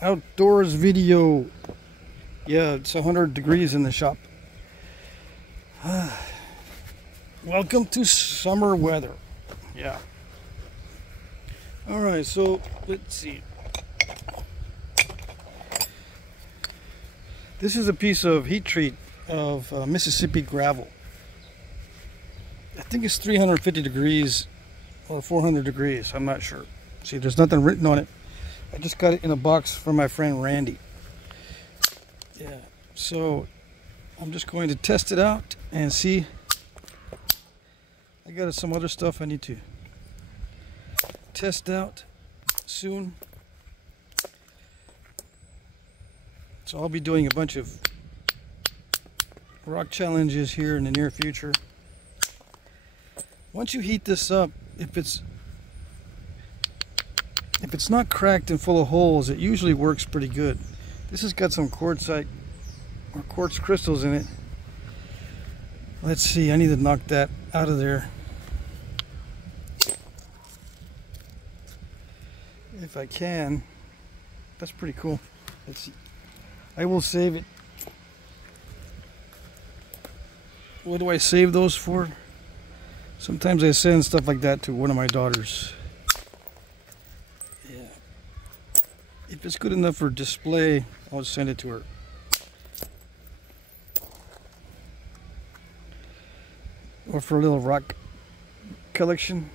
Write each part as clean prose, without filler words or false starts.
outdoors video. Yeah, it's 100 degrees in the shop. Welcome to summer weather. Yeah. Alright, so let's see. This is a piece of heat treat of Mississippi gravel. I think it's 350 degrees or 400 degrees. I'm not sure. See, there's nothing written on it. I just got it in a box from my friend Randy. Yeah, so I'm just going to test it out and see. I got some other stuff I need to test out soon. So I'll be doing a bunch of rock challenges here in the near future. Once you heat this up, if it's not cracked and full of holes, it usually works pretty good. This has got some quartzite or quartz crystals in it. Let's see, I need to knock that out of there. If I can. That's pretty cool. Let's see. I will save it. What do I save those for? Sometimes I send stuff like that to one of my daughters. Yeah. If it's good enough for display, I'll send it to her. Or for a little rock collection.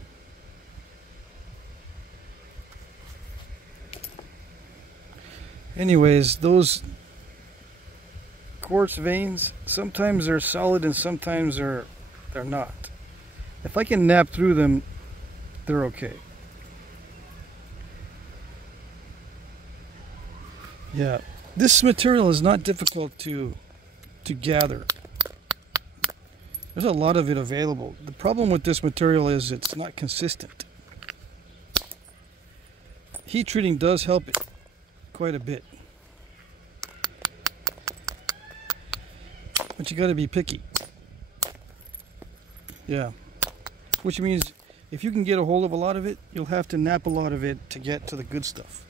Anyways, those quartz veins, sometimes they're solid and sometimes they're not. If I can nap through them, they're okay. Yeah, this material is not difficult to gather. There's a lot of it available. The problem with this material is it's not consistent. Heat treating does help it quite a bit. But you got to be picky. Yeah. Which means if you can get a hold of a lot of it, you'll have to nap a lot of it to get to the good stuff.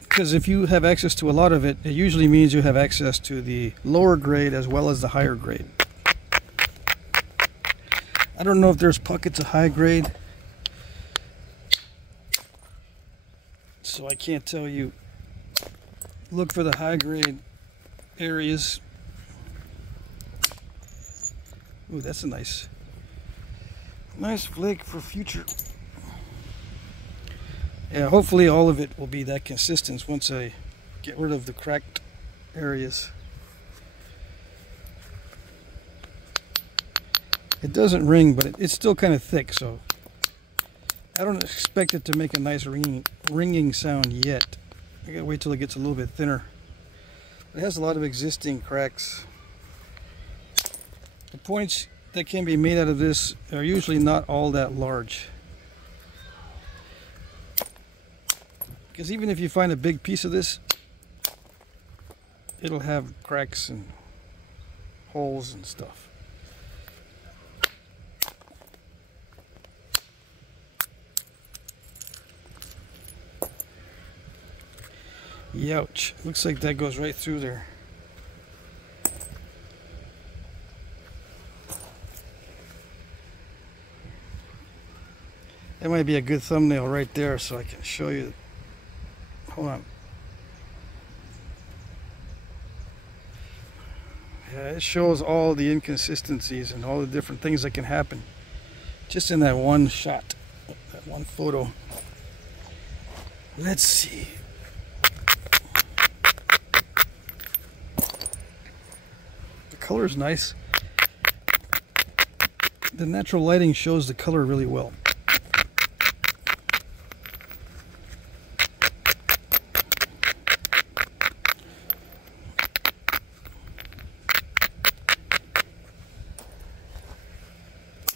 Because if you have access to a lot of it, it usually means you have access to the lower grade as well as the higher grade. I don't know if there's pockets of high grade, so I can't tell you. Look for the high grade areas. Ooh, that's a nice flake for future. Yeah, hopefully all of it will be that consistent once I get rid of the cracked areas. It doesn't ring, but it's still kind of thick, so I don't expect it to make a nice ringing sound yet. I gotta wait till it gets a little bit thinner. It has a lot of existing cracks. The points that can be made out of this are usually not all that large. Because even if you find a big piece of this, it'll have cracks and holes and stuff. Youch. Looks like that goes right through there. That might be a good thumbnail right there so I can show you. Hold on. Yeah, it shows all the inconsistencies and all the different things that can happen just in that one shot, that one photo. Let's see. The color is nice. The natural lighting shows the color really well.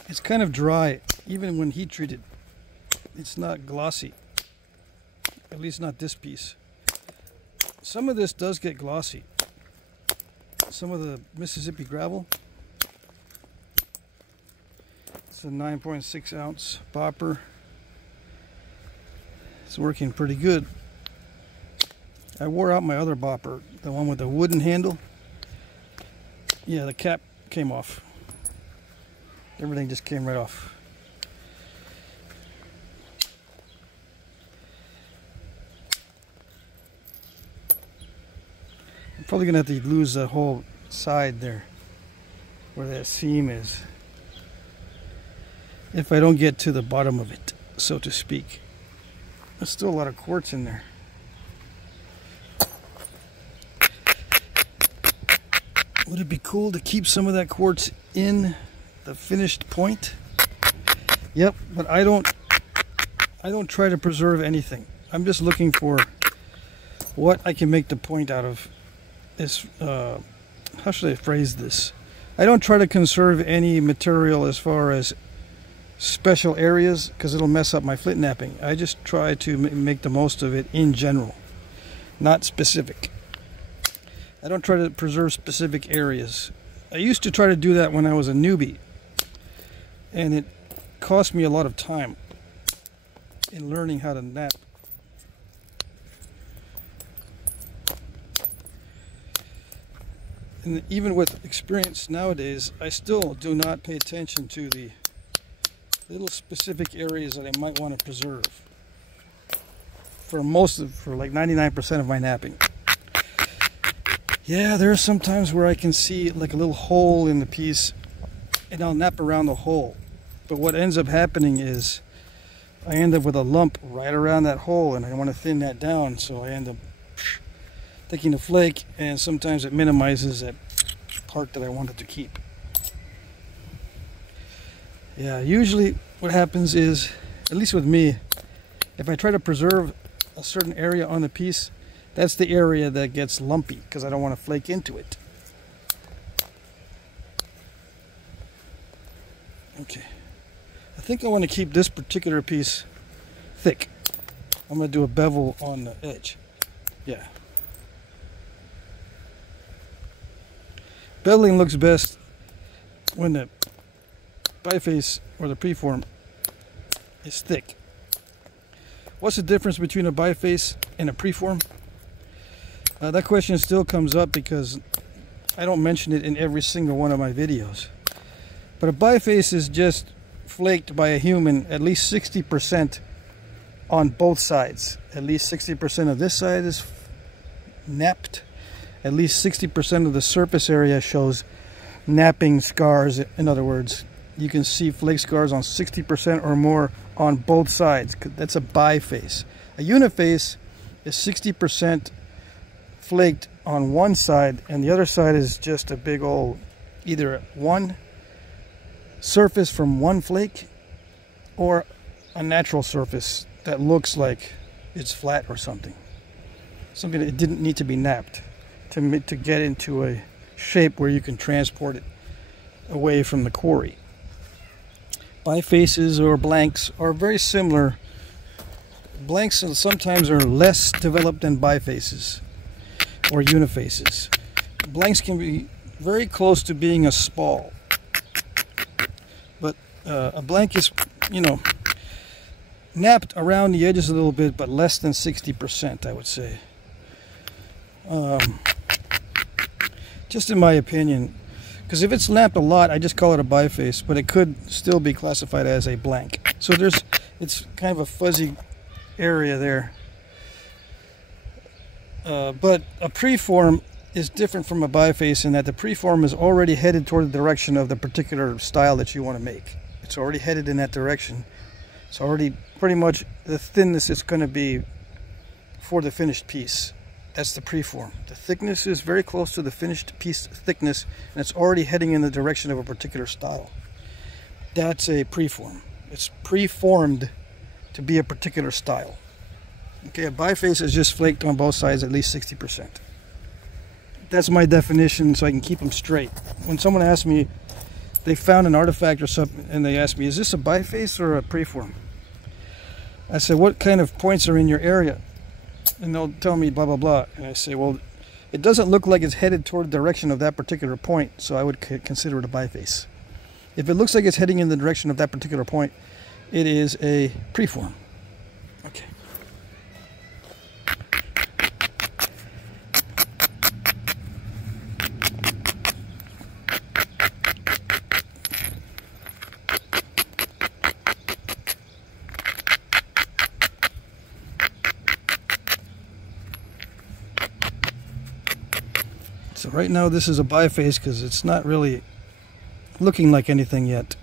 It's kind of dry, even when heat treated. It's not glossy, at least not this piece. Some of this does get glossy. Some of the Mississippi gravel. It's a 9.6 ounce bopper. It's working pretty good. I wore out my other bopper, the one with the wooden handle. Yeah, the cap came off. Everything just came right off. I'm probably gonna have to lose that whole side there where that seam is if I don't get to the bottom of it, so to speak. There's still a lot of quartz in there. Would it be cool to keep some of that quartz in the finished point? Yep, but I don't try to preserve anything. I'm just looking for what I can make the point out of. Is how should I phrase this? I don't try to conserve any material as far as special areas, because it'll mess up my flint knapping. I just try to make the most of it in general, not specific. I don't try to preserve specific areas. I used to try to do that when I was a newbie, and it cost me a lot of time in learning how to knap. And even with experience nowadays, I still do not pay attention to the little specific areas that I might want to preserve for like 99% of my knapping. Yeah, there are some times where I can see like a little hole in the piece and I'll knap around the hole. But what ends up happening is I end up with a lump right around that hole, and I want to thin that down, so I end up taking a flake, and sometimes it minimizes that part that I wanted to keep. Yeah, usually what happens is, at least with me, if I try to preserve a certain area on the piece, that's the area that gets lumpy because I don't want to flake into it. Okay, I think I want to keep this particular piece thick. I'm going to do a bevel on the edge. Yeah. Beveling looks best when the biface or the preform is thick. What's the difference between a biface and a preform? That question still comes up because I don't mention it in every single one of my videos. But a biface is just flaked by a human at least 60% on both sides. At least 60% of this side is knapped. At least 60% of the surface area shows knapping scars. In other words, you can see flake scars on 60% or more on both sides. That's a biface. A uniface is 60% flaked on one side, and the other side is just a big old, either one surface from one flake or a natural surface that looks like it's flat or something. Something that didn't need to be knapped to get into a shape where you can transport it away from the quarry. Bifaces or blanks are very similar. Blanks sometimes are less developed than bifaces or unifaces. Blanks can be very close to being a spall, but a blank is, you know, knapped around the edges a little bit, but less than 60%, I would say. Just in my opinion, because if it's knapped a lot, I just call it a biface, but it could still be classified as a blank. So it's kind of a fuzzy area there. But a preform is different from a biface in that the preform is already headed toward the direction of the particular style that you want to make. It's already headed in that direction. It's already pretty much the thinness is going to be for the finished piece. That's the preform. The thickness is very close to the finished piece thickness, and it's already heading in the direction of a particular style. That's a preform. It's preformed to be a particular style. Okay, a biface is just flaked on both sides at least 60%. That's my definition, so I can keep them straight. When someone asks me, they found an artifact or something, and they ask me, is this a biface or a preform? I say, what kind of points are in your area? And they'll tell me blah blah blah, and I say, well, it doesn't look like it's headed toward the direction of that particular point, so I would consider it a biface. If it looks like it's heading in the direction of that particular point, it is a preform. Okay. So right now this is a biface because it's not really looking like anything yet.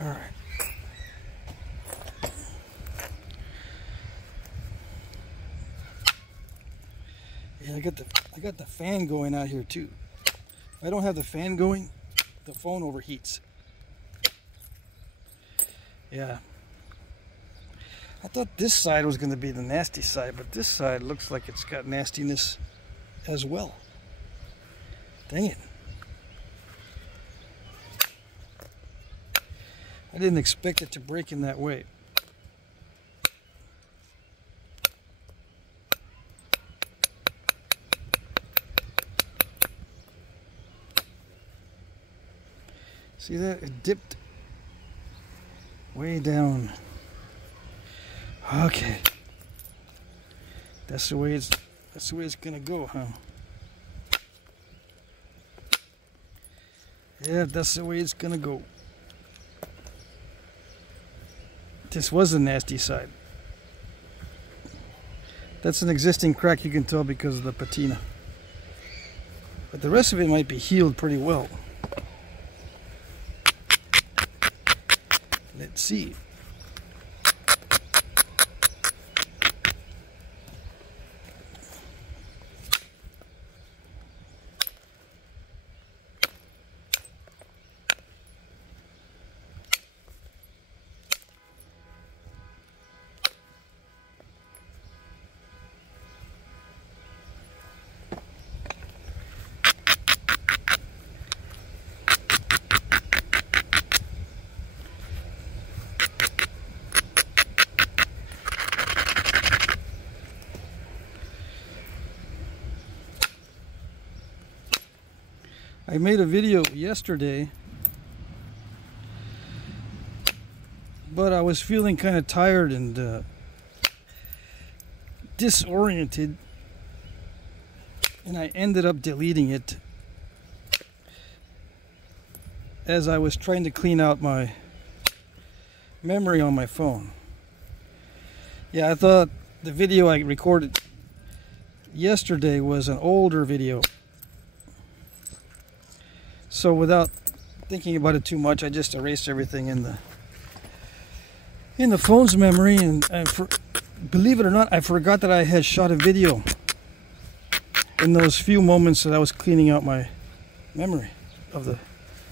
All right. Yeah, I got the fan going out here too. If I don't have the fan going, the phone overheats. Yeah. I thought this side was going to be the nasty side, but this side looks like it's got nastiness as well. Dang it. I didn't expect it to break in that way. See that? It dipped way down. Okay. That's the way it's gonna go, huh? Yeah, that's the way it's gonna go. This was the nasty side. That's an existing crack, you can tell because of the patina. But the rest of it might be healed pretty well. Let's see. I made a video yesterday, but I was feeling kind of tired and disoriented, and I ended up deleting it as I was trying to clean out my memory on my phone. Yeah, I thought the video I recorded yesterday was an older video. So without thinking about it too much, I just erased everything in the phone's memory, and believe it or not, I forgot that I had shot a video in those few moments that I was cleaning out my memory of the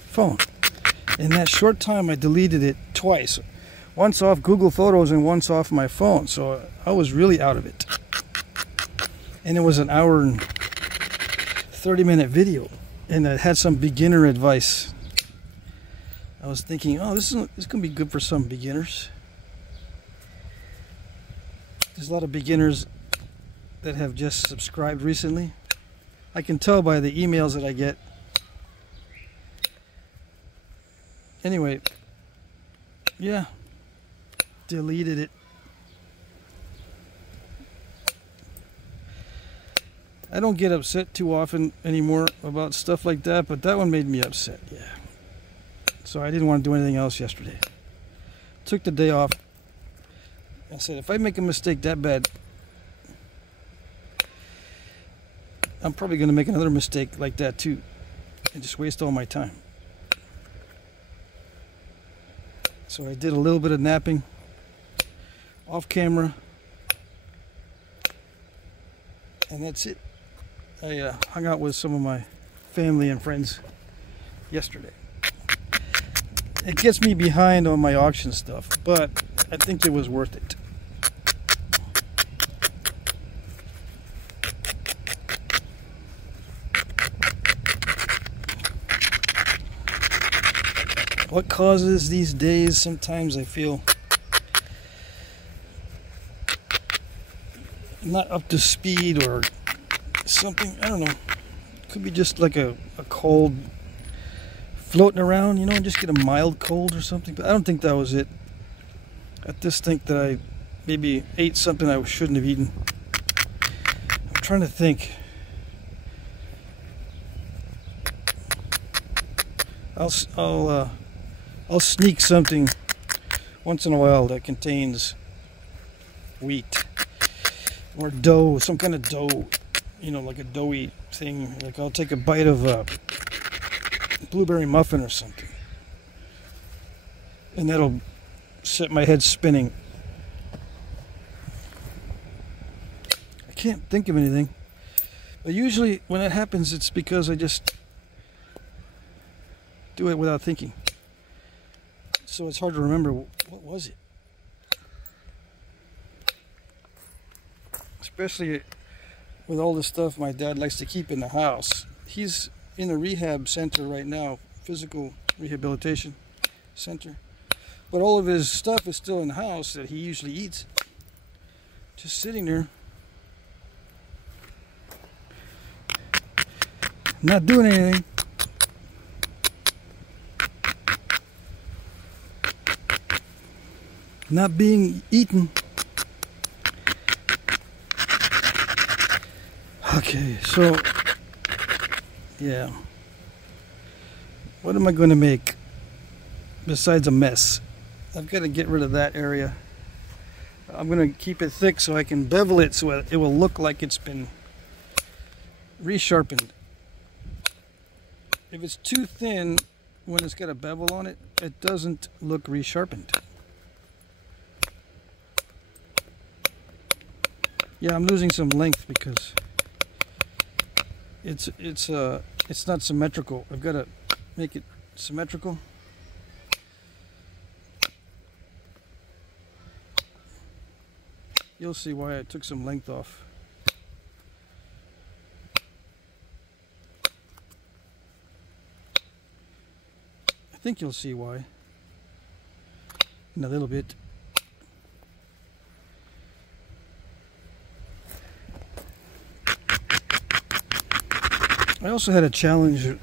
phone. In that short time, I deleted it twice. Once off Google Photos and once off my phone, so I was really out of it. And it was an hour and 30-minute video. And it had some beginner advice. I was thinking, oh, this is gonna be good for some beginners. There's a lot of beginners that have just subscribed recently. I can tell by the emails that I get. Anyway, yeah, deleted it. I don't get upset too often anymore about stuff like that, but that one made me upset, yeah. So I didn't want to do anything else yesterday. Took the day off. I said, if I make a mistake that bad, I'm probably going to make another mistake like that too, and just waste all my time. So I did a little bit of napping off camera, and that's it. I hung out with some of my family and friends yesterday. It gets me behind on my auction stuff, but I think it was worth it. What causes these days, sometimes I feel not up to speed or something, I don't know. Could be just like a cold floating around, you know, and just get a mild cold or something. But I don't think that was it. I just think that I maybe ate something I shouldn't have eaten. I'm trying to think. I'll sneak something once in a while that contains wheat or dough, some kind of dough, you know, like a doughy thing. Like I'll take a bite of a blueberry muffin or something, and that'll set my head spinning. I can't think of anything, but usually when that happens, it's because I just do it without thinking. So it's hard to remember, what was it? Especially with all the stuff my dad likes to keep in the house. He's in a rehab center right now, physical rehabilitation center. But all of his stuff is still in the house that he usually eats. Just sitting there. Not doing anything. Not being eaten. Okay, so yeah. What am I going to make besides a mess? I've got to get rid of that area. I'm going to keep it thick so I can bevel it so it will look like it's been resharpened. If it's too thin when it's got a bevel on it, it doesn't look resharpened. Yeah, I'm losing some length because it's not symmetrical. I've got to make it symmetrical. You'll see why I took some length off. I think you'll see why in a little bit. I also had a challenge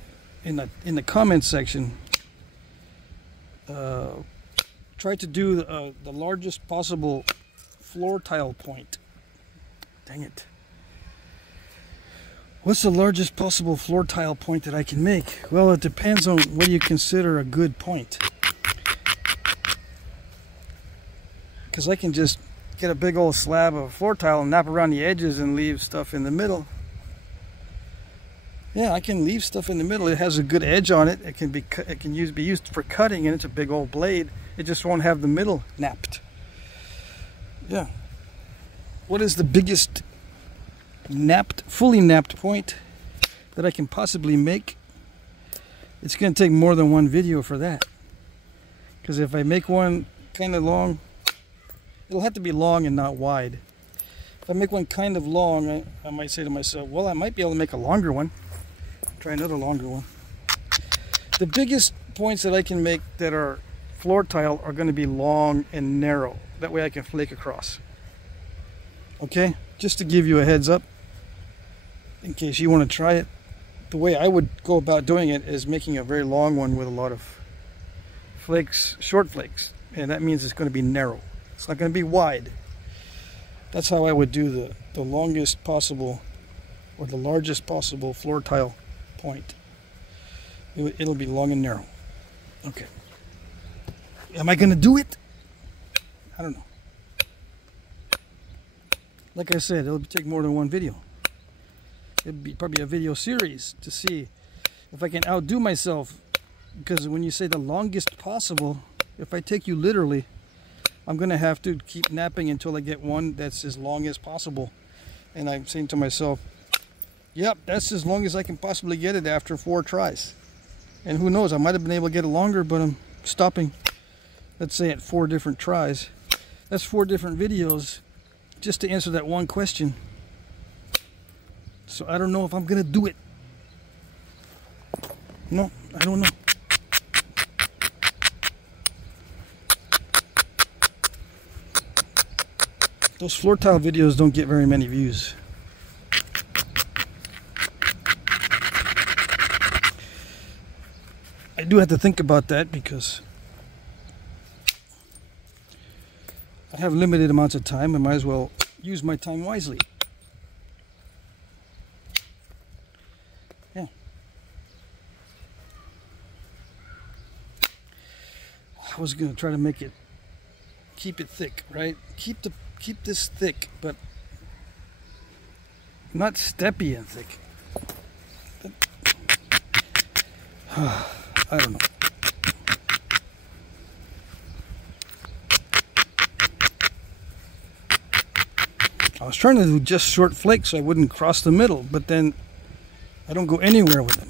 in the comment section. Try to do the largest possible floor tile point. Dang it. What's the largest possible floor tile point that I can make? Well, it depends on what you consider a good point. Because I can just get a big old slab of floor tile and nap around the edges and leave stuff in the middle. Yeah, I can leave stuff in the middle. It has a good edge on it. It can be used for cutting, and it's a big old blade. It just won't have the middle napped. Yeah. What is the biggest fully napped point that I can possibly make? It's going to take more than one video for that. Because if I make one kind of long, it'll have to be long and not wide. If I make one kind of long, I might say to myself, well, I might be able to make a longer one. Try another longer one. The biggest points that I can make that are floor tile are going to be long and narrow. That way I can flake across. Okay? Just to give you a heads up, in case you want to try it. The way I would go about doing it is making a very long one with a lot of flakes, short flakes. And that means it's going to be narrow. It's not going to be wide. That's how I would do the longest possible or the largest possible floor tile point. It'll be long and narrow. Okay. Am I going to do it? I don't know. Like I said, it'll take more than one video. It'll be probably a video series to see if I can outdo myself. Because when you say the longest possible, if I take you literally, I'm going to have to keep napping until I get one that's as long as possible. And I'm saying to myself, yep, that's as long as I can possibly get it after 4 tries. And who knows, I might have been able to get it longer, but I'm stopping, let's say, at 4 different tries. That's 4 different videos just to answer that one question. So I don't know if I'm going to do it. No, I don't know. Those floor tile videos don't get very many views. I do have to think about that because I have limited amounts of time. I might as well use my time wisely. Yeah. I was going to try to make it, keep it thick, right? Keep keep this thick, but not steppy and thick. I don't know. I was trying to do just short flakes so I wouldn't cross the middle, but then I don't go anywhere with them.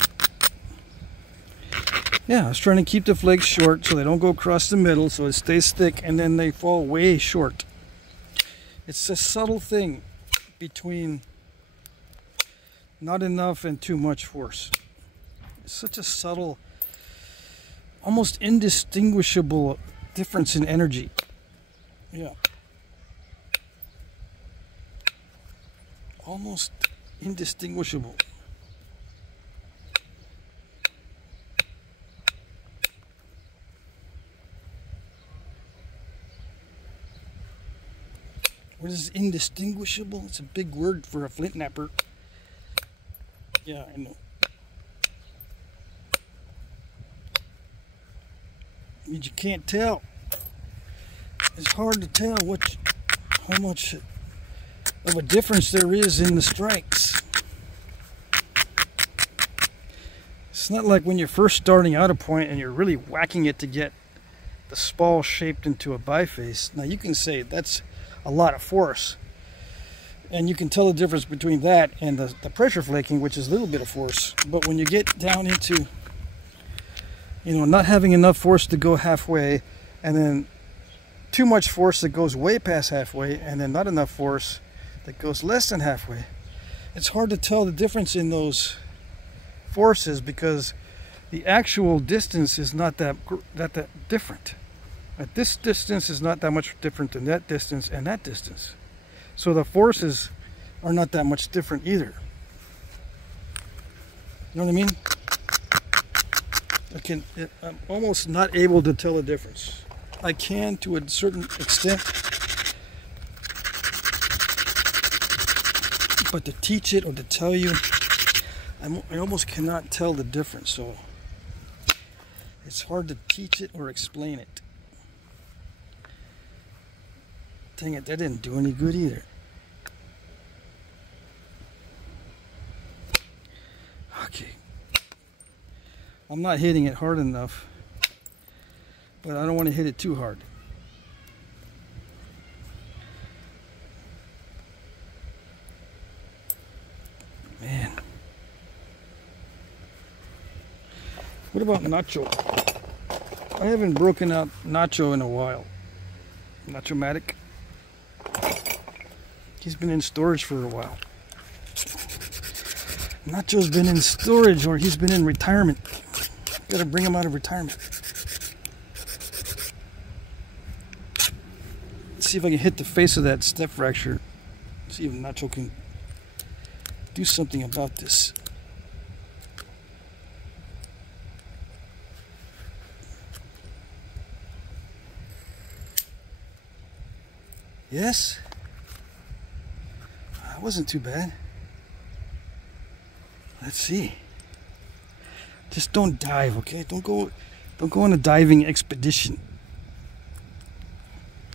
Yeah, I was trying to keep the flakes short so they don't go across the middle, so it stays thick, and then they fall way short. It's a subtle thing between not enough and too much force. It's such a subtle, almost indistinguishable difference in energy. Yeah. Almost indistinguishable. What is indistinguishable? It's a big word for a flint napper. Yeah, I know. You can't tell. It's hard to tell how much of a difference there is in the strikes. It's not like when you're first starting out a point and you're really whacking it to get the spall shaped into a biface. Now you can say that's a lot of force, and you can tell the difference between that and the pressure flaking, which is a little bit of force. But when you get down into, you know, not having enough force to go halfway, and then too much force that goes way past halfway, and then not enough force that goes less than halfway, it's hard to tell the difference in those forces because the actual distance is not that different. At this distance is not that much different than that distance and that distance. So the forces are not that much different either. You know what I mean? I'm almost not able to tell the difference. I can to a certain extent, but to teach it or to tell you, I almost cannot tell the difference. So it's hard to teach it or explain it. Dang it, that didn't do any good either. Okay. I'm not hitting it hard enough, but I don't want to hit it too hard. Man. What about Nacho? I haven't broken out Nacho in a while. Nacho-matic. He's been in storage for a while. Nacho's been in storage, or he's been in retirement. Gotta bring him out of retirement. Let's see if I can hit the face of that step fracture. See if Nacho can do something about this. Yes? That wasn't too bad. Let's see. Just don't dive, okay? Don't go on a diving expedition.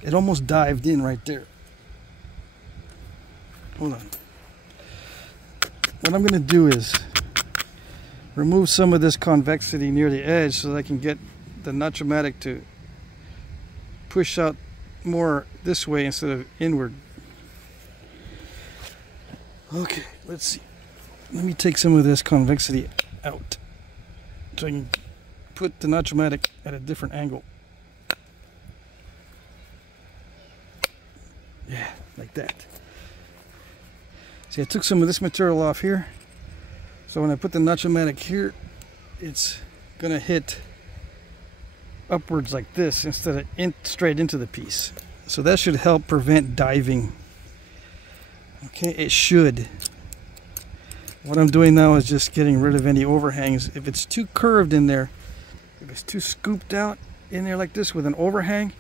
It almost dived in right there. Hold on. What I'm going to do is remove some of this convexity near the edge so that I can get the Nacho-matic to push out more this way instead of inward. Okay, let's see. Let me take some of this convexity out so I can put the Nacho-matic at a different angle. Yeah, like that. See, I took some of this material off here, so when I put the Nacho-matic here, it's gonna hit upwards like this instead of straight into the piece. So that should help prevent diving. Okay, it should. What I'm doing now is just getting rid of any overhangs. If it's too curved in there, if it's too scooped out in there like this with an overhang,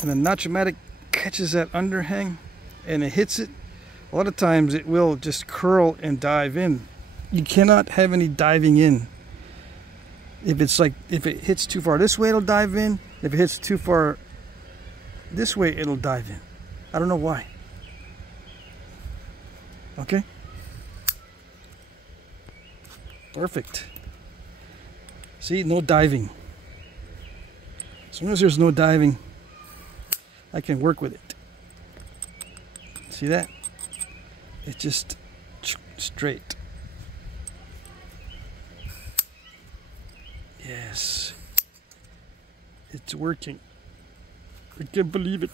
and the Nacho-matic catches that underhang and it hits it, a lot of times it will just curl and dive in. You cannot have any diving in. If it hits too far this way, it'll dive in. If it hits too far this way, it'll dive in. I don't know why. Okay. Perfect. See, no diving. As long as there's no diving, I can work with it. See that? It's just straight. Yes. It's working. I can't believe it.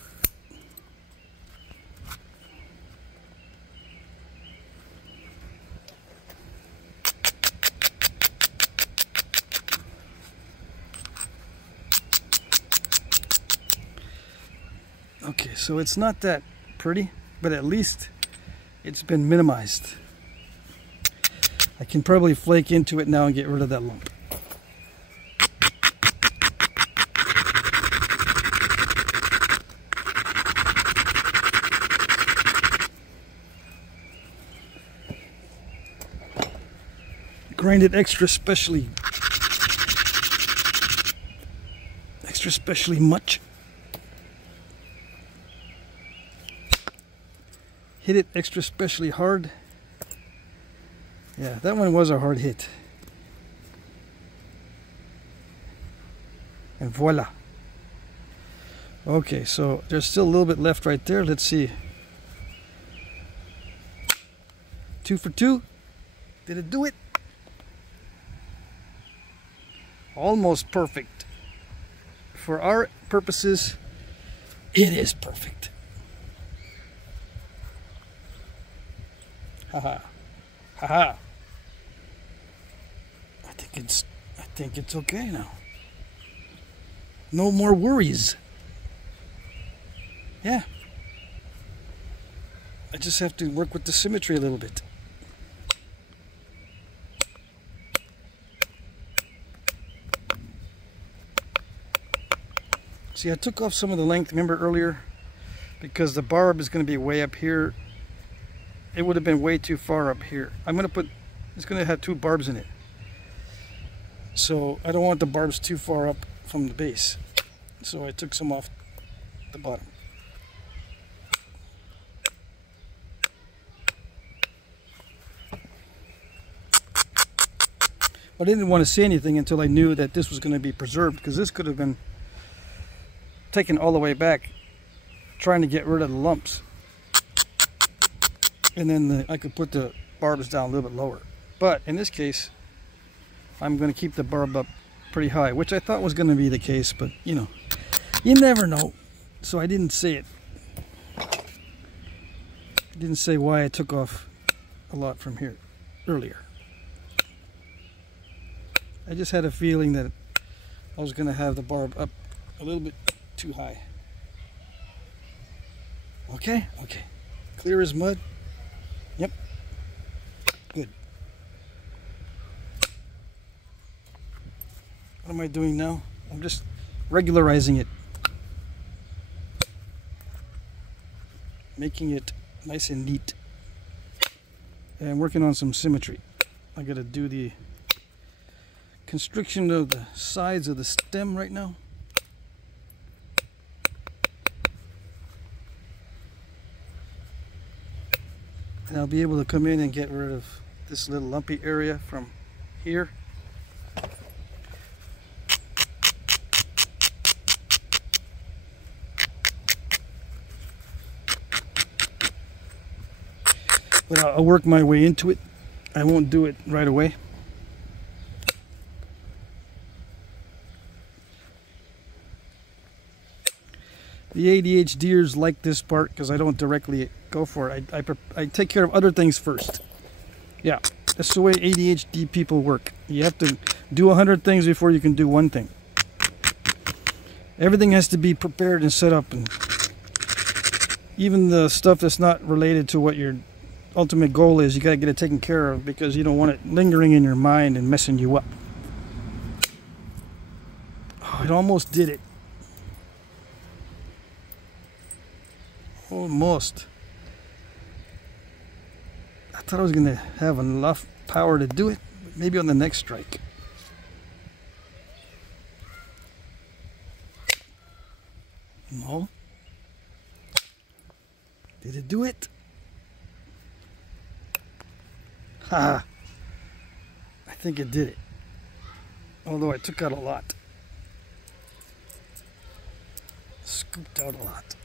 Okay, so it's not that pretty, but at least it's been minimized. I can probably flake into it now and get rid of that lump. Grind it extra specially much. Hit it extra specially hard. Yeah, that one was a hard hit. And voila. Okay, so there's still a little bit left right there. Let's see. 2 for 2. Did it do it? Almost perfect. For our purposes, it is perfect. Haha. Haha. I think it's okay now. No more worries. Yeah. I just have to work with the symmetry a little bit. See, I took off some of the length, remember earlier? Because the barb is going to be way up here. It would have been way too far up here. It's going to have 2 barbs in it. So I don't want the barbs too far up from the base. So I took some off the bottom. I didn't want to say anything until I knew that this was going to be preserved, because this could have been taken all the way back trying to get rid of the lumps. And then I could put the barbs down a little bit lower. But in this case, I'm going to keep the barb up pretty high, which I thought was going to be the case, but you know, you never know. So I didn't say it. I didn't say why I took off a lot from here earlier. I just had a feeling that I was going to have the barb up a little bit too high. Okay, okay. Clear as mud. Yep. Good. What am I doing now? I'm just regularizing it. Making it nice and neat. And I'm working on some symmetry. I gotta do the constriction of the sides of the stem right now. And I'll be able to come in and get rid of this little lumpy area from here. But I'll work my way into it. I won't do it right away. The ADHDers like this part because I don't directly go for it. I take care of other things first. Yeah, that's the way ADHD people work. You have to do 100 things before you can do one thing. Everything has to be prepared and set up, and even the stuff that's not related to what your ultimate goal is, you got to get it taken care of because you don't want it lingering in your mind and messing you up. Oh, it almost did it. Almost. I thought I was going to have enough power to do it, but maybe on the next strike. No. Did it do it? Ha! I think it did it. Although I took out a lot. Scooped out a lot.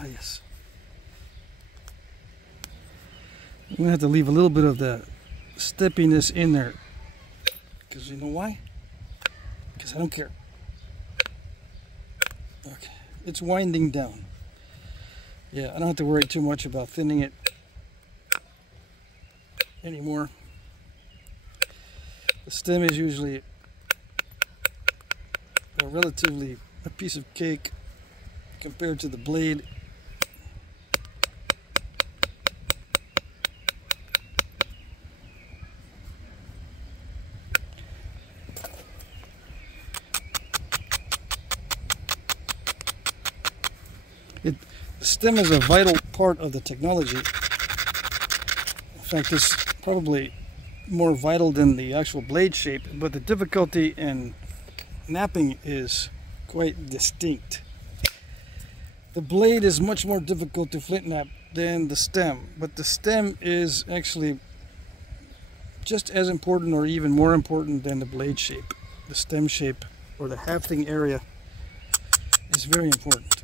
Ah, yes. I'm going to have to leave a little bit of the steppiness in there. Because you know why? Because I don't care. Okay. It's winding down. Yeah, I don't have to worry too much about thinning it anymore. The stem is usually a piece of cake compared to the blade. The stem is a vital part of the technology. In fact, it's probably more vital than the actual blade shape, but the difficulty in knapping is quite distinct. The blade is much more difficult to flint knap than the stem, but the stem is actually just as important or even more important than the blade shape. The stem shape, or the hafting area, is very important.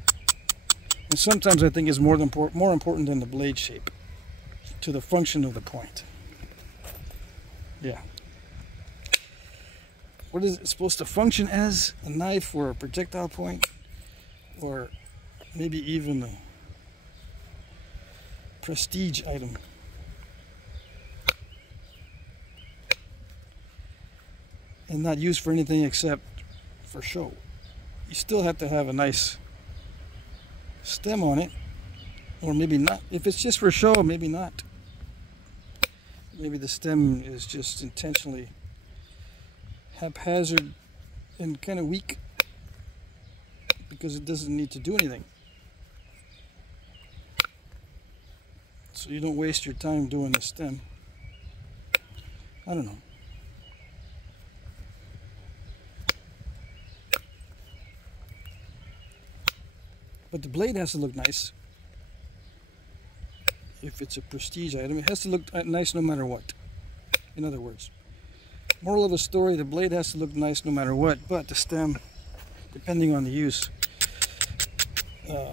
And sometimes I think is more important than the blade shape to the function of the point. Yeah. What is it supposed to function as? A knife or a projectile point? Or maybe even a prestige item? And not used for anything except for show. You still have to have a nice stem on it, or maybe not. If it's just for show, maybe not. Maybe the stem is just intentionally haphazard and kind of weak because it doesn't need to do anything. So you don't waste your time doing the stem. I don't know. But the blade has to look nice. If it's a prestige item, it has to look nice no matter what. In other words, moral of the story, the blade has to look nice no matter what, but the stem, depending on the use,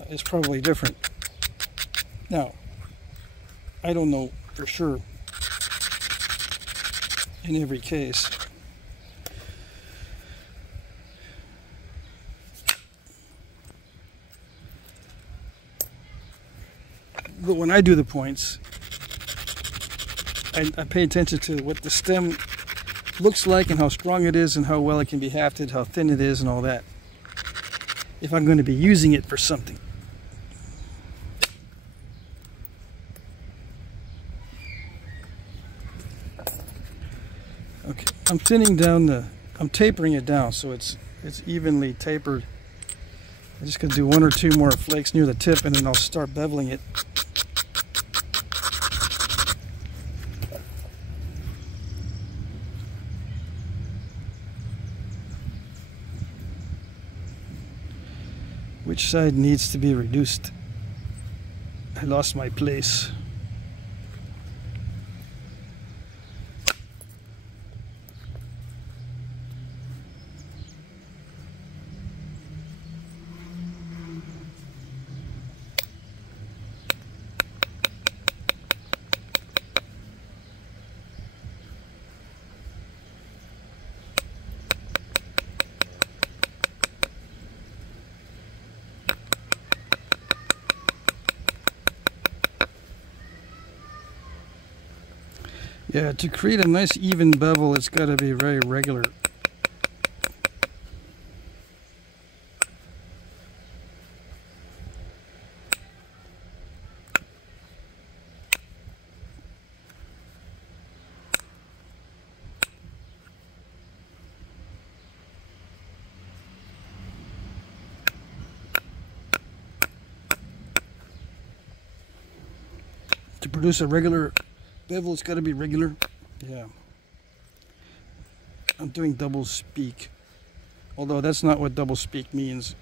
is probably different. Now, I don't know for sure in every case. But when I do the points, I pay attention to what the stem looks like and how strong it is and how well it can be hafted, how thin it is and all that, if I'm going to be using it for something. Okay, I'm thinning down I'm tapering it down so it's evenly tapered. I'm just going to do one or two more flakes near the tip and then I'll start beveling it. Which side needs to be reduced? I lost my place. Yeah, to create a nice even bevel, it's got to be very regular. To produce a regular bevel, it's got to be regular. Yeah. I'm doing double speak, although that's not what double speak means.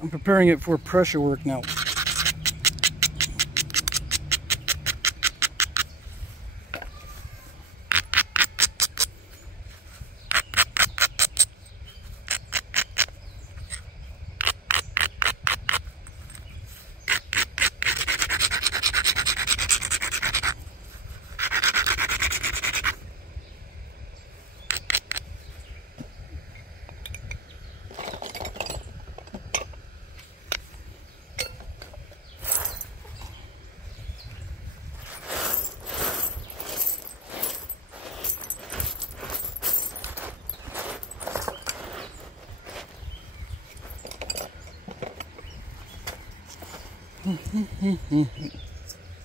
I'm preparing it for pressure work now.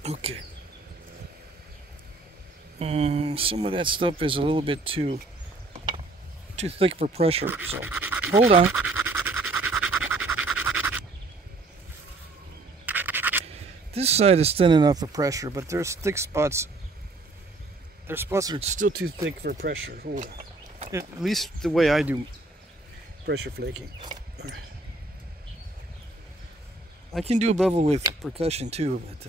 Okay. Some of that stuff is a little bit too thick for pressure, so hold on. This side is thin enough for pressure, but there's thick spots. There's spots that are still too thick for pressure. Hold on. At least the way I do pressure flaking. All right. I can do a bevel with percussion too, but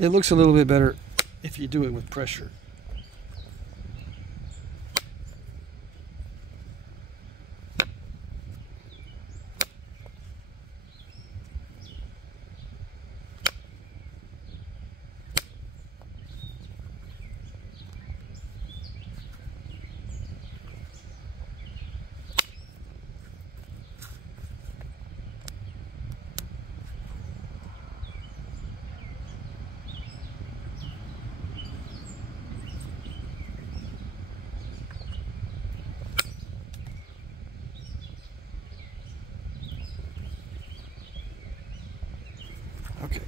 it looks a little bit better if you do it with pressure. Okay.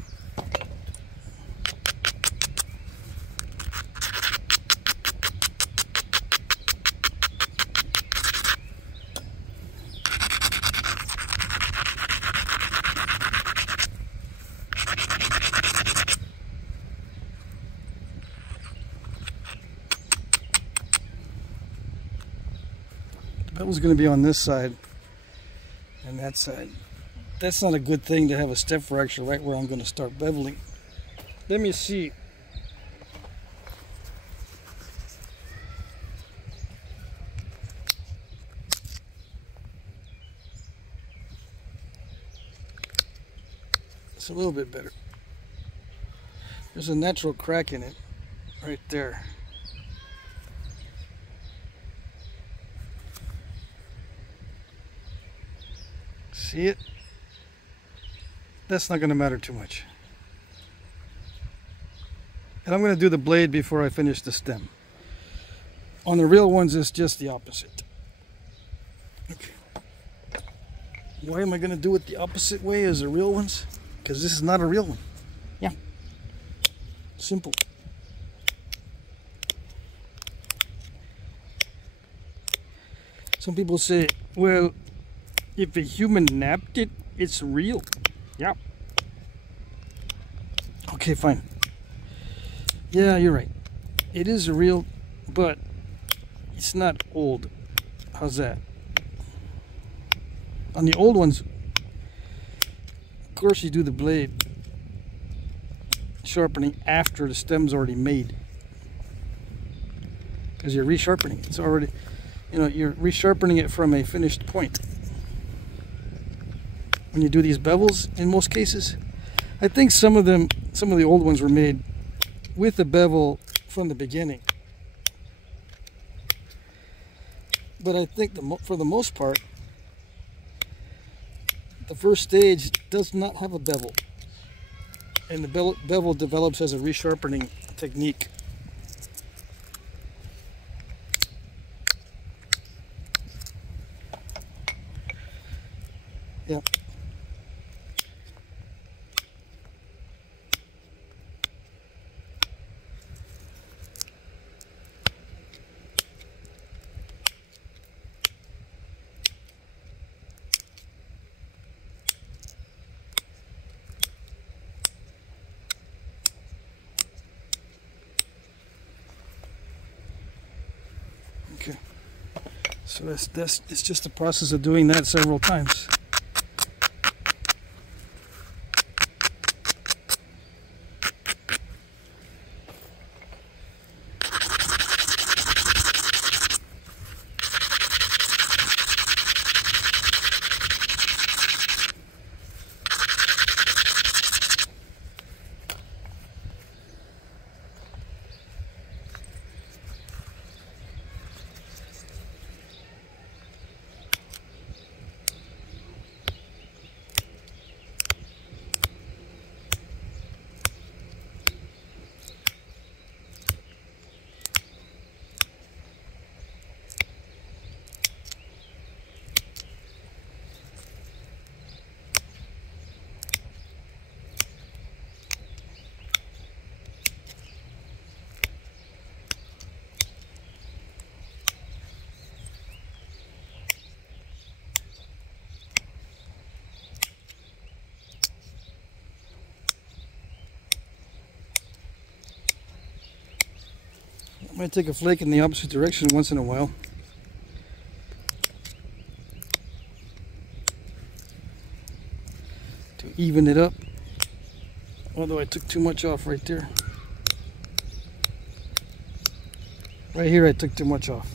The bevel's going to be on this side and that side. That's not a good thing to have a step fracture right where I'm going to start beveling. Let me see. It's a little bit better. There's a natural crack in it right there. See it? That's not going to matter too much. And I'm going to do the blade before I finish the stem. On the real ones, it's just the opposite. Okay. Why am I going to do it the opposite way as the real ones? Because this is not a real one. Yeah. Simple. Some people say, well, if a human napped it, it's real. Yeah. Okay, fine. Yeah, you're right. It is real, but it's not old. How's that? On the old ones, of course you do the blade sharpening after the stem's already made. Because you're resharpening. It's already, you know, you're resharpening it from a finished point. When you do these bevels, in most cases, I think some of the old ones were made with the bevel from the beginning. But I think for the most part, the first stage does not have a bevel. And the bevel develops as a resharpening technique. Yeah. Okay. So it's just the process of doing that several times. I might take a flake in the opposite direction once in a while. To even it up. Although I took too much off right there. Right here I took too much off.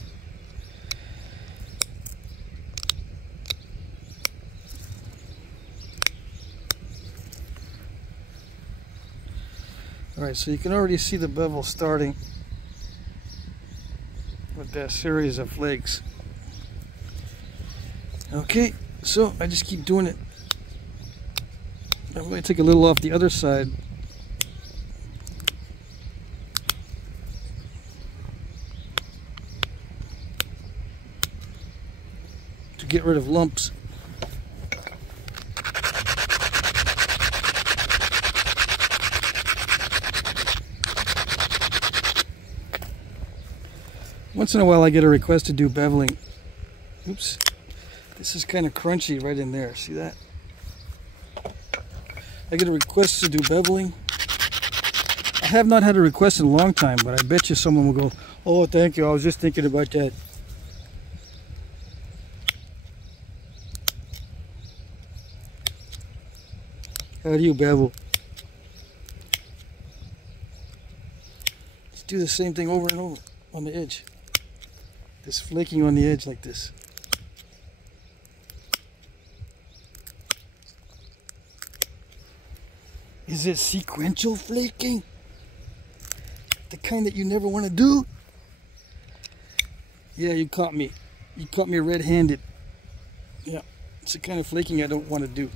Alright, so you can already see the bevel starting with that series of flakes. Okay, so I just keep doing it. I'm going to take a little off the other side. To get rid of lumps. Once in a while I get a request to do beveling. Oops. This is kind of crunchy right in there. See that? I get a request to do beveling. I have not had a request in a long time, but I bet you someone will go, "Oh, thank you. I was just thinking about that." How do you bevel? Let's do the same thing over and over on the edge. This flaking on the edge like this. Is it sequential flaking? The kind that you never want to do? Yeah, you caught me. You caught me red-handed. Yeah, it's the kind of flaking I don't want to do.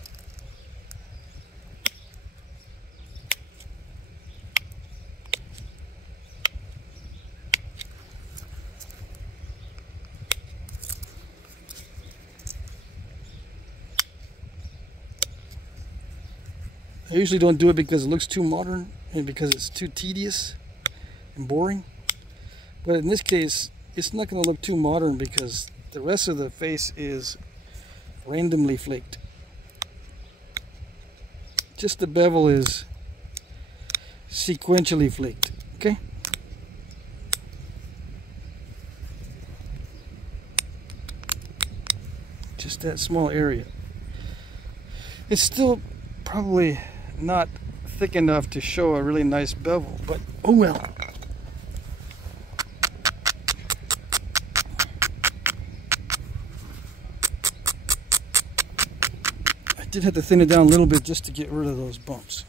I usually don't do it because it looks too modern and because it's too tedious and boring. But in this case, it's not going to look too modern because the rest of the face is randomly flaked. Just the bevel is sequentially flaked. Okay? Just that small area. It's still probably not thick enough to show a really nice bevel, but oh well. I did have to thin it down a little bit just to get rid of those bumps.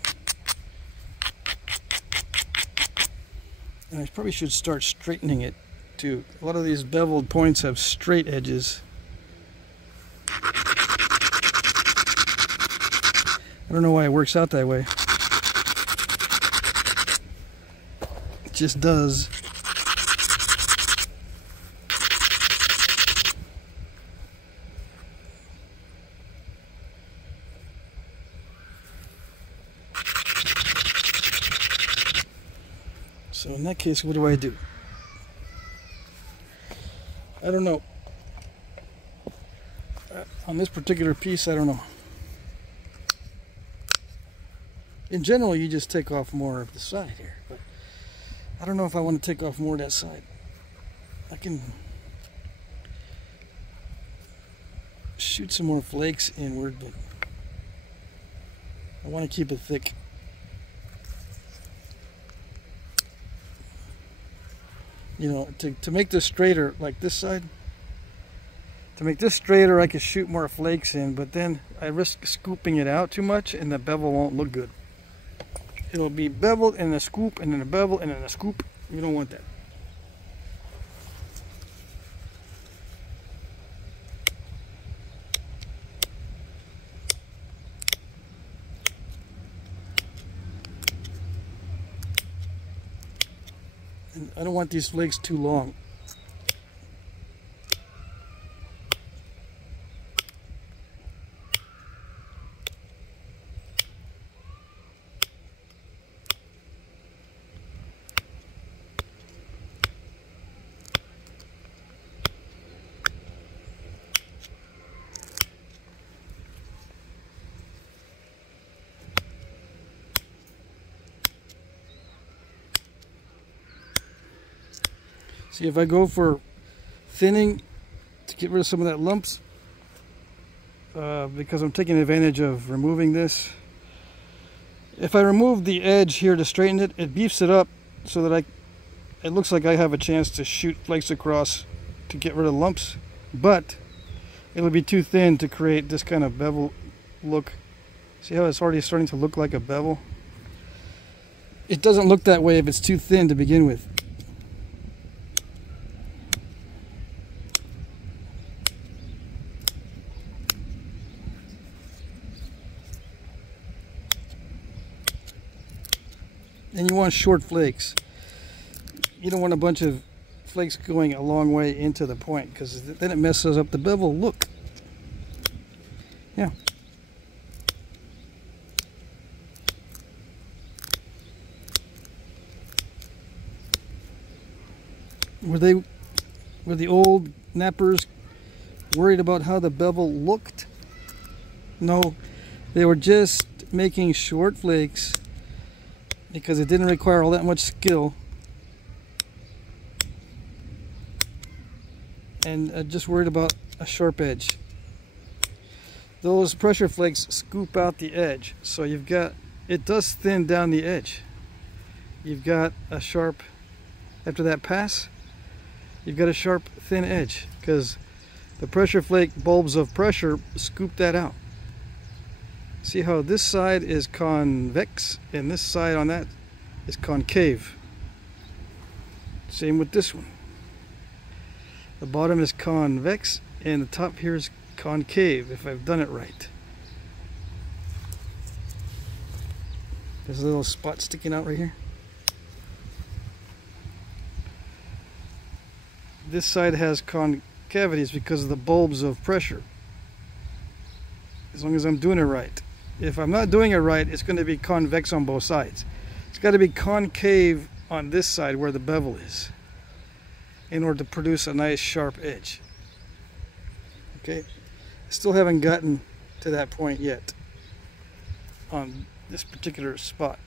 And I probably should start straightening it too. A lot of these beveled points have straight edges. I don't know why it works out that way. It just does. So in that case, what do? I don't know. On this particular piece, I don't know. In general, you just take off more of the side here, but I don't know if I want to take off more of that side. I can shoot some more flakes inward, but I want to keep it thick. You know, to make this straighter, like this side, to make this straighter, I could shoot more flakes in, but then I risk scooping it out too much and the bevel won't look good. It'll be beveled and a scoop and then a bevel and then a scoop. You don't want that. And I don't want these flakes too long. See, if I go for thinning to get rid of some of that lumps, because I'm taking advantage of removing this. If I remove the edge here to straighten it, it beefs it up so that it looks like I have a chance to shoot flakes across to get rid of lumps, but it'll be too thin to create this kind of bevel look. See how it's already starting to look like a bevel? It doesn't look that way if it's too thin to begin with. And you want short flakes. You don't want a bunch of flakes going a long way into the point, because then it messes up the bevel look. Yeah. Were the old knappers worried about how the bevel looked? No, they were just making short flakes because it didn't require all that much skill, and just worried about a sharp edge. Those pressure flakes scoop out the edge, so you've got, it does thin down the edge. You've got a sharp, after that pass, you've got a sharp thin edge because the pressure flake bulbs of pressure scoop that out. See how this side is convex and this side on that is concave. Same with this one. The bottom is convex and the top here is concave, if I've done it right. There's a little spot sticking out right here. This side has concavities because of the bulbs of pressure. As long as I'm doing it right. If I'm not doing it right, it's going to be convex on both sides. It's got to be concave on this side where the bevel is in order to produce a nice sharp edge. Okay, I still haven't gotten to that point yet on this particular spot.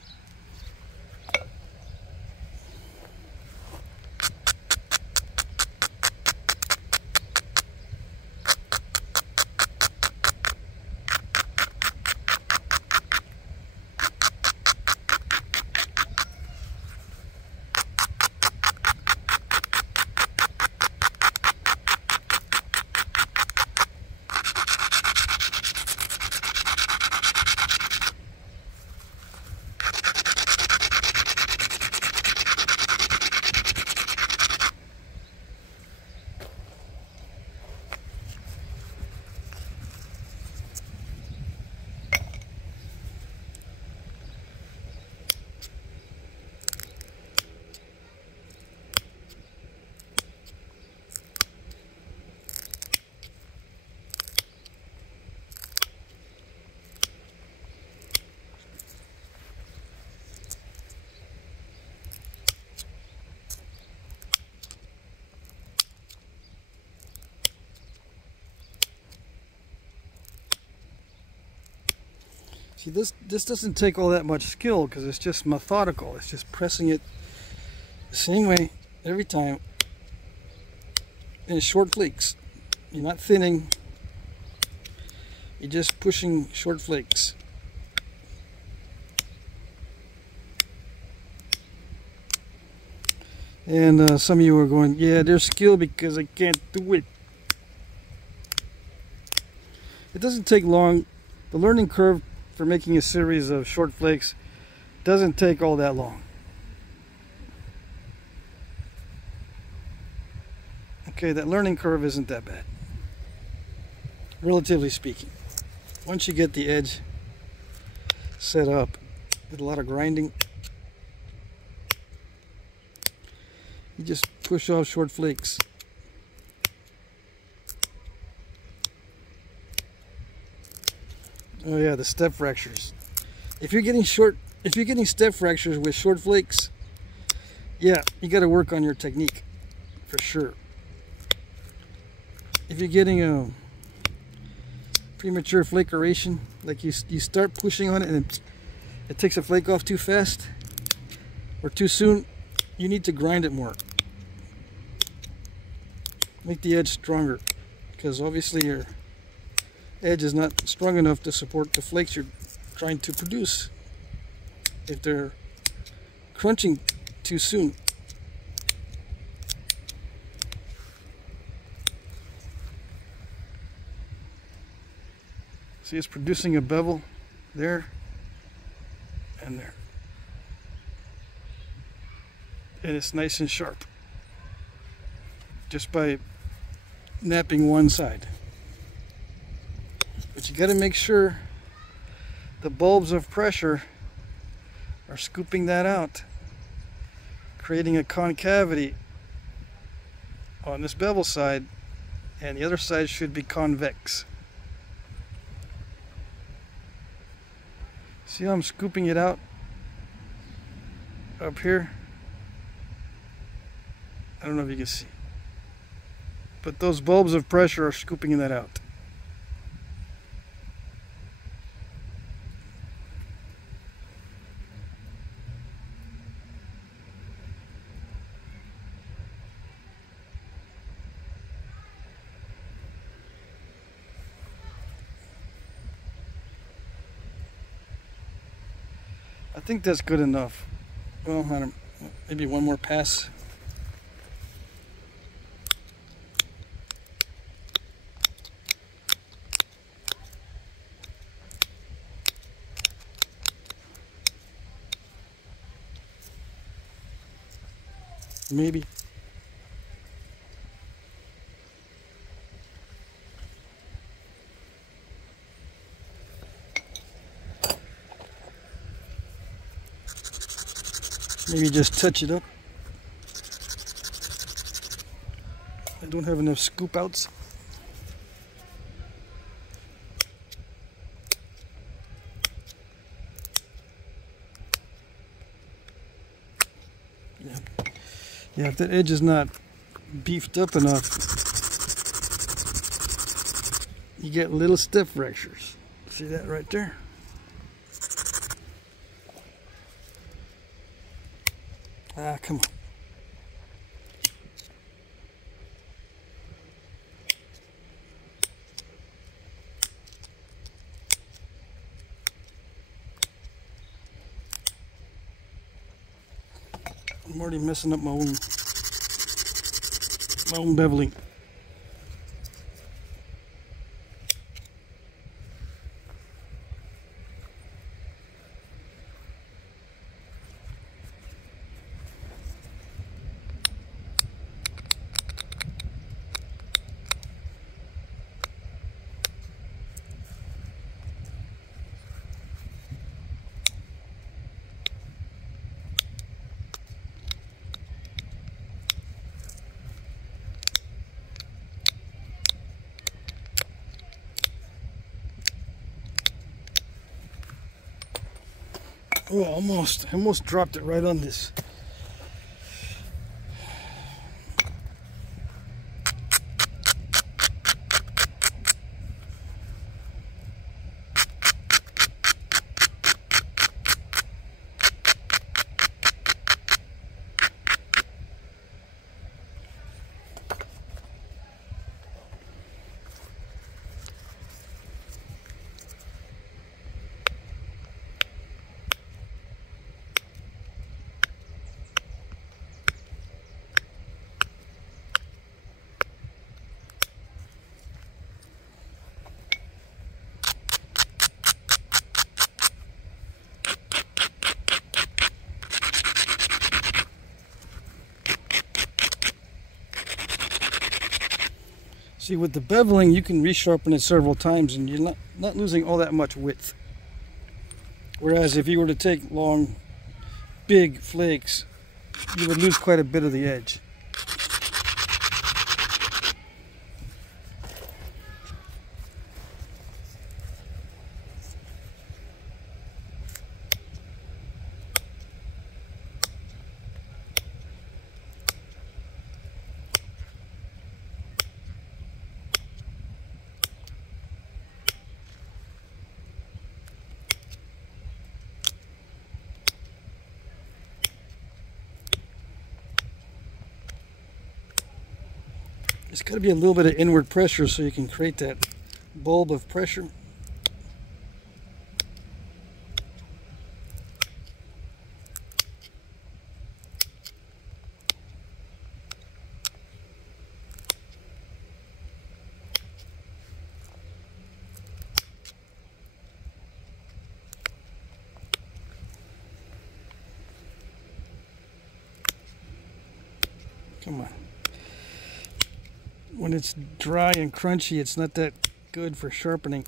See, this doesn't take all that much skill because it's just methodical. It's just pressing it the same way every time in short flakes. You're not thinning, you're just pushing short flakes. And some of you are going, yeah, there's skill because I can't do it. It doesn't take long. The learning curve for making a series of short flakes doesn't take all that long. Okay, that learning curve isn't that bad, relatively speaking. Once you get the edge set up with a lot of grinding, you just push off short flakes. Oh yeah, the step fractures. If you're getting step fractures with short flakes, yeah, you got to work on your technique for sure. If you're getting a premature flakeration, like you start pushing on it and it takes a flake off too fast or too soon, you need to grind it more. Make the edge stronger, because obviously your edge is not strong enough to support the flakes you're trying to produce if they're crunching too soon. See, it's producing a bevel there and there, and it's nice and sharp just by knapping one side. But you got to make sure the bulbs of pressure are scooping that out, creating a concavity on this bevel side, and the other side should be convex. See how I'm scooping it out up here? I don't know if you can see, but those bulbs of pressure are scooping that out. I think that's good enough. Well, I don't, maybe one more pass. Maybe. Maybe just touch it up. I don't have enough scoop outs. Yeah, if that edge is not beefed up enough, you get little step fractures. See that right there? Ah, come on. I'm already messing up my own beveling. Oh, almost. I almost dropped it right on this. See, with the beveling, you can resharpen it several times and you're not losing all that much width. Whereas if you were to take long, big flakes, you would lose quite a bit of the edge. There's got to be a little bit of inward pressure so you can create that bulb of pressure. Come on. When it's dry and crunchy, it's not that good for sharpening.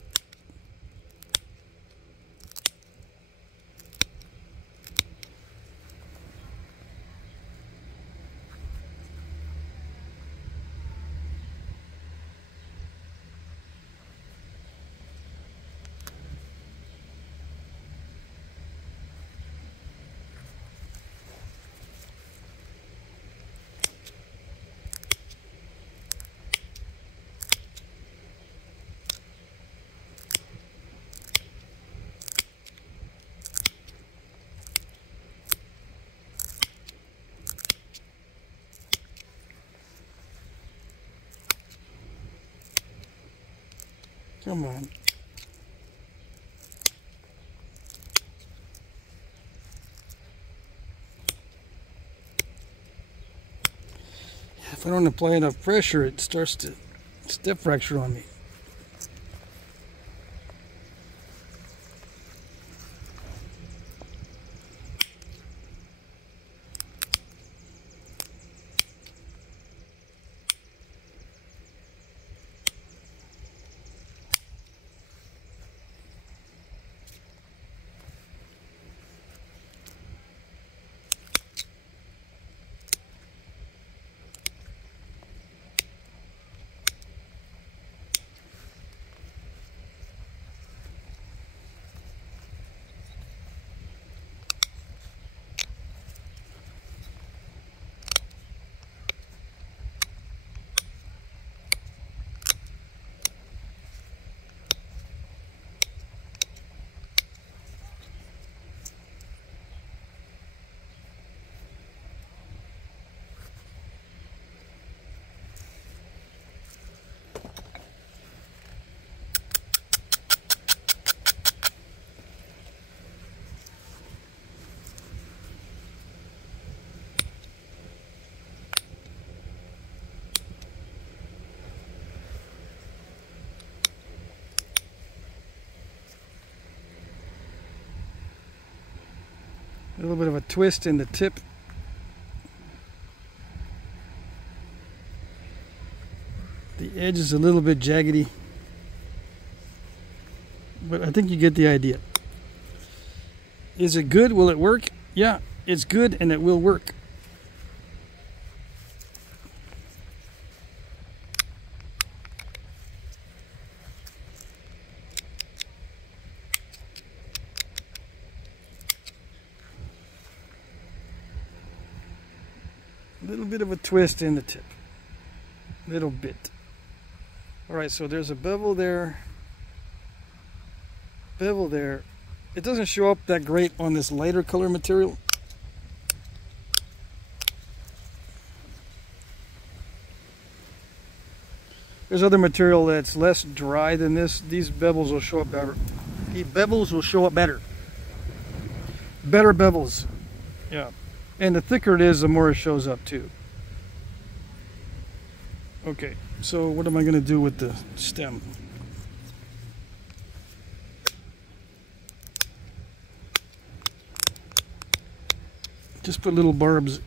Come on. If I don't apply enough pressure, it starts to step fracture on me. A little bit of a twist in the tip. The edge is a little bit jaggedy, but I think you get the idea. Is it good? Will it work? Yeah, it's good and it will work. A little bit of a twist in the tip. Little bit. Alright, so there's a bevel there. Bevel there. It doesn't show up that great on this lighter color material. There's other material that's less dry than this. These bevels will show up better. The bevels will show up better. Better bevels. Yeah. And the thicker it is, the more it shows up too. Okay, so what am I going to do with the stem? Just put little barbs.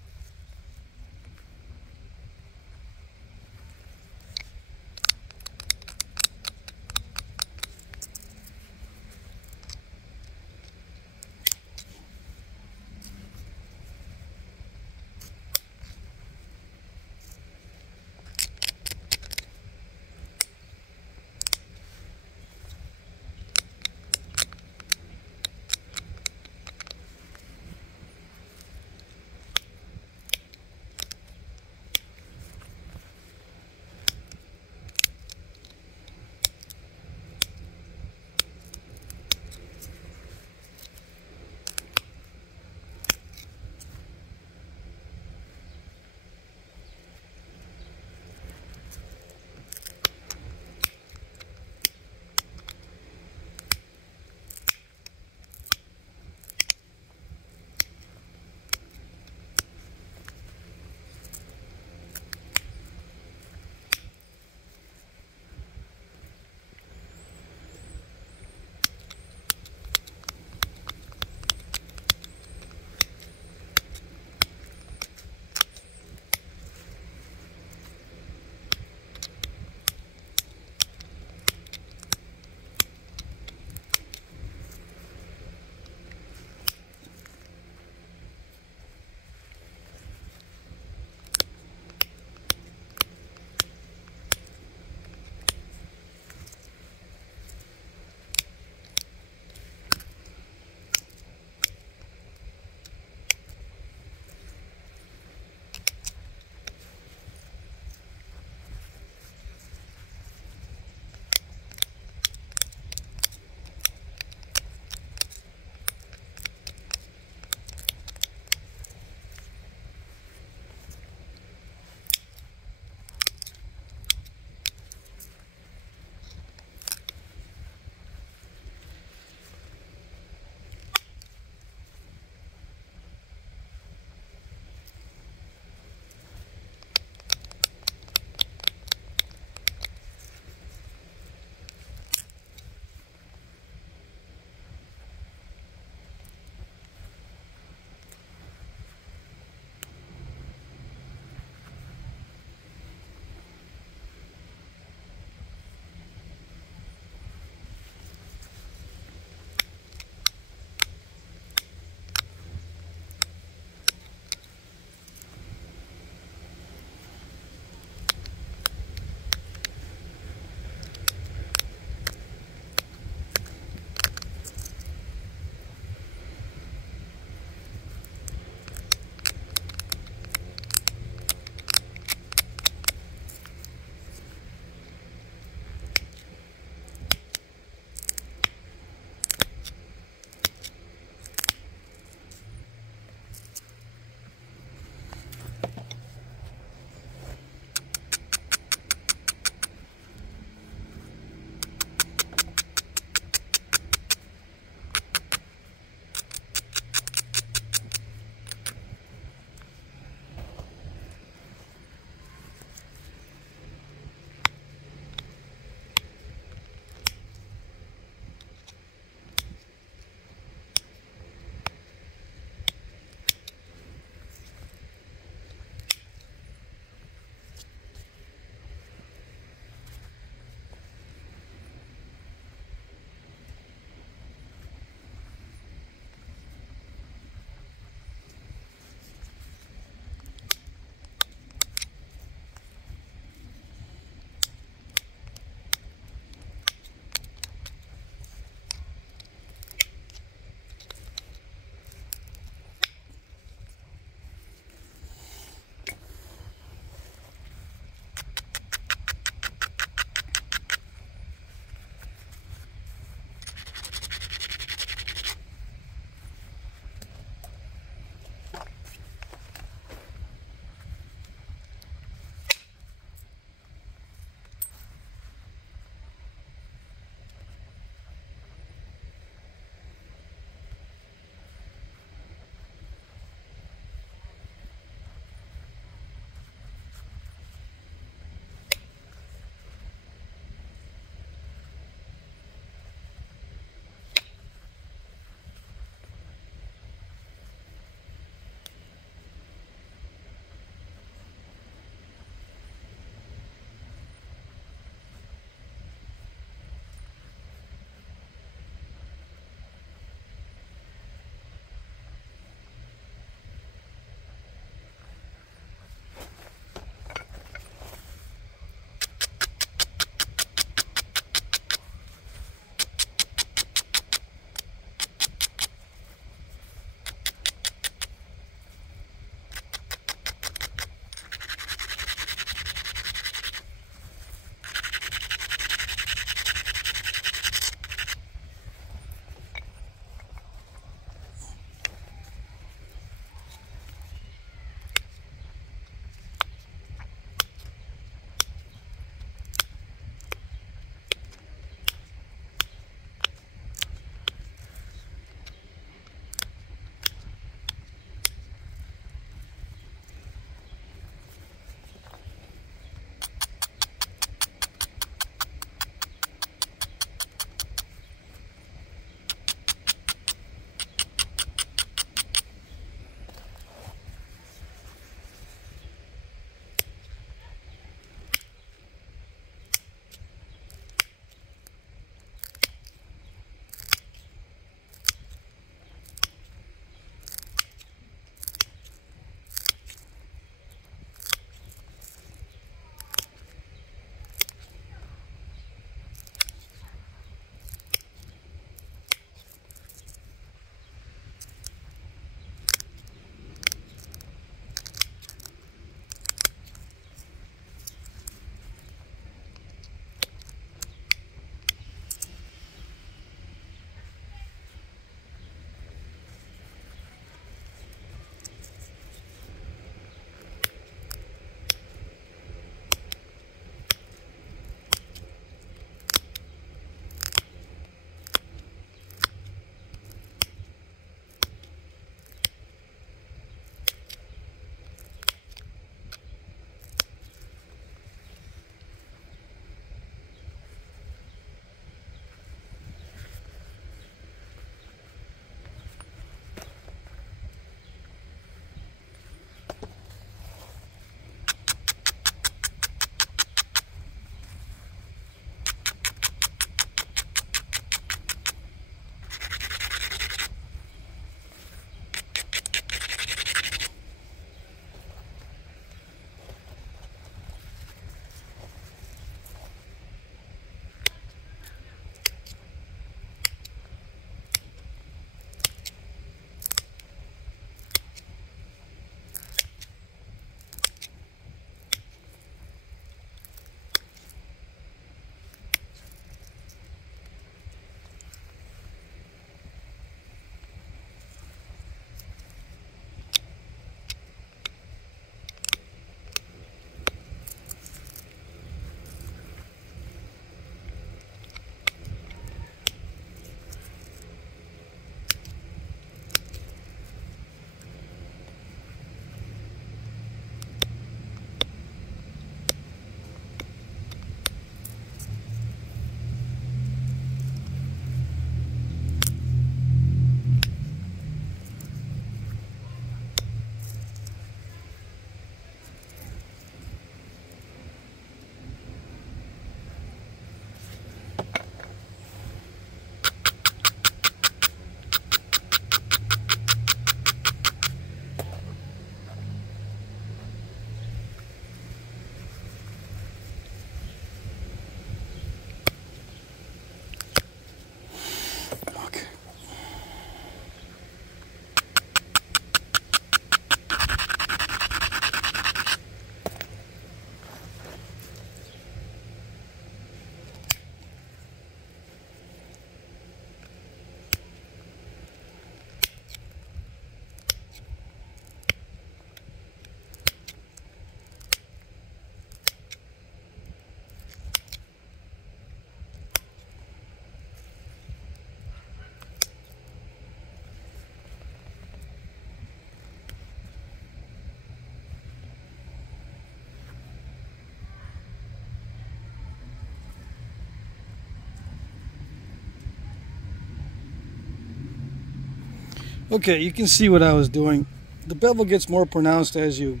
Okay, you can see what I was doing. The bevel gets more pronounced as you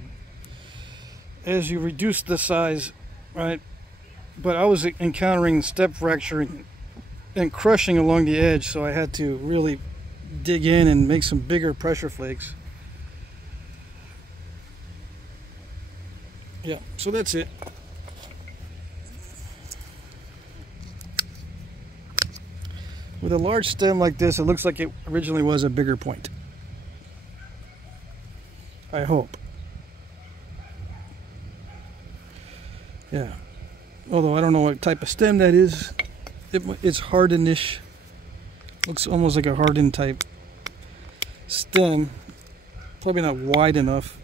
reduce the size, right? But I was encountering step fracturing and crushing along the edge, so I had to really dig in and make some bigger pressure flakes. Yeah, so that's it. With a large stem like this, it looks like it originally was a bigger point. I hope. Yeah. Although I don't know what type of stem that is. It's hardened-ish. Looks almost like a hardened type stem. Probably not wide enough.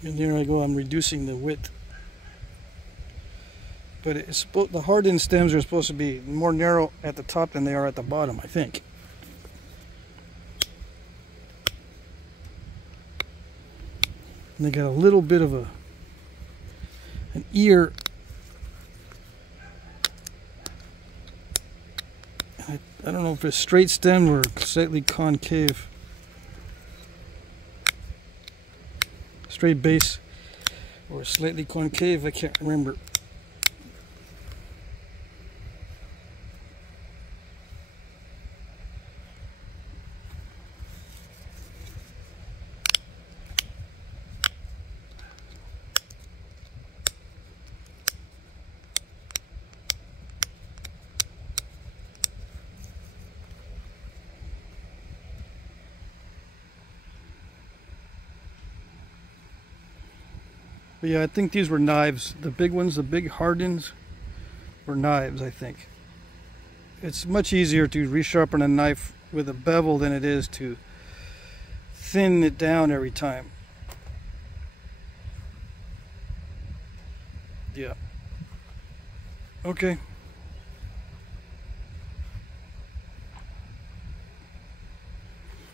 And here I go, I'm reducing the width. But it's the hardened stems are supposed to be more narrow at the top than they are at the bottom, I think. And they got a little bit of an ear. I don't know if it's straight stem or slightly concave. Straight base or slightly concave, I can't remember. But yeah, I think these were knives. The big ones, the big hardens, were knives, I think. It's much easier to resharpen a knife with a bevel than it is to thin it down every time. Yeah. Okay.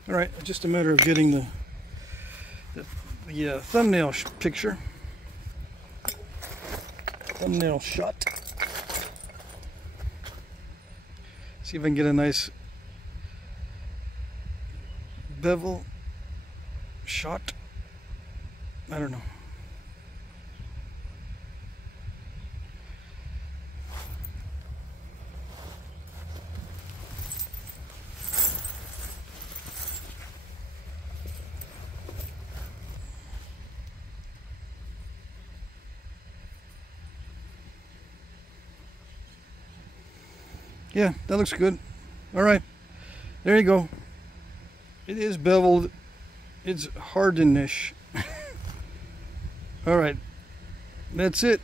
All right, just a matter of getting the thumbnail picture. Thumbnail shot. See if I can get a nice bevel shot. I don't know. Yeah, that looks good. All right, there you go. It is beveled. It's hardened-ish. All right, that's it.